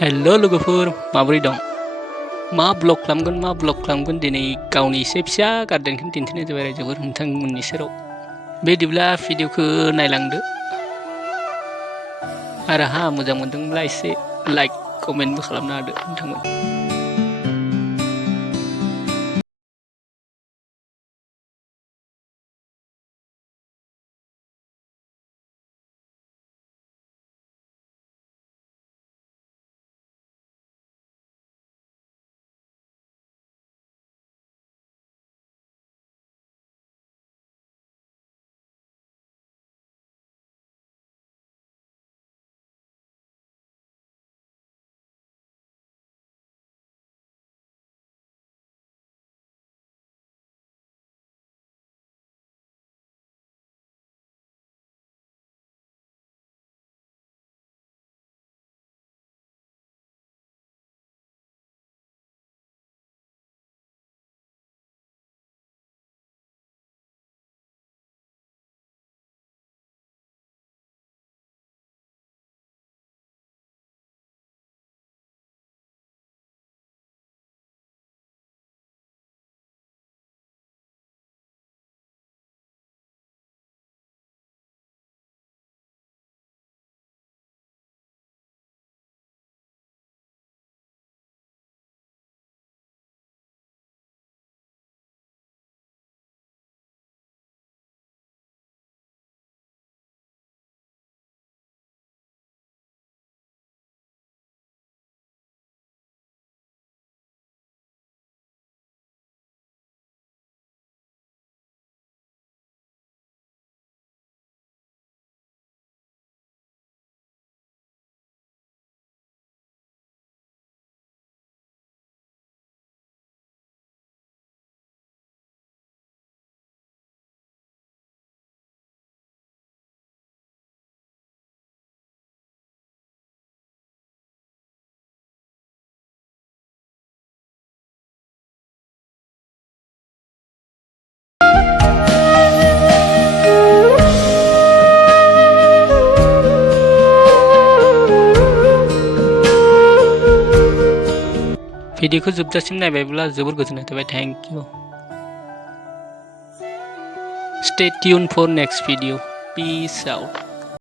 Hello' लोगोफोर माबोरै दं? मा ब्लग खालामगोन दिनै गावनि एसे फिसा गार्डेनखौनो दिन्थिनाय जाबाय रायजोफोर नोंथांमोननि सेराव। बिदिब्ला भिडिअखौ नायलांदो आरो मोजां मोनदोंब्ला एसे लाइक कमेन्टबो खालामना होदो नोंथांमोन। भिडिअखौ जोबजासिम नायबायब्ला जोबोर गोजोननाय थाबाय। Thank you. Stay tuned for next video. Peace out.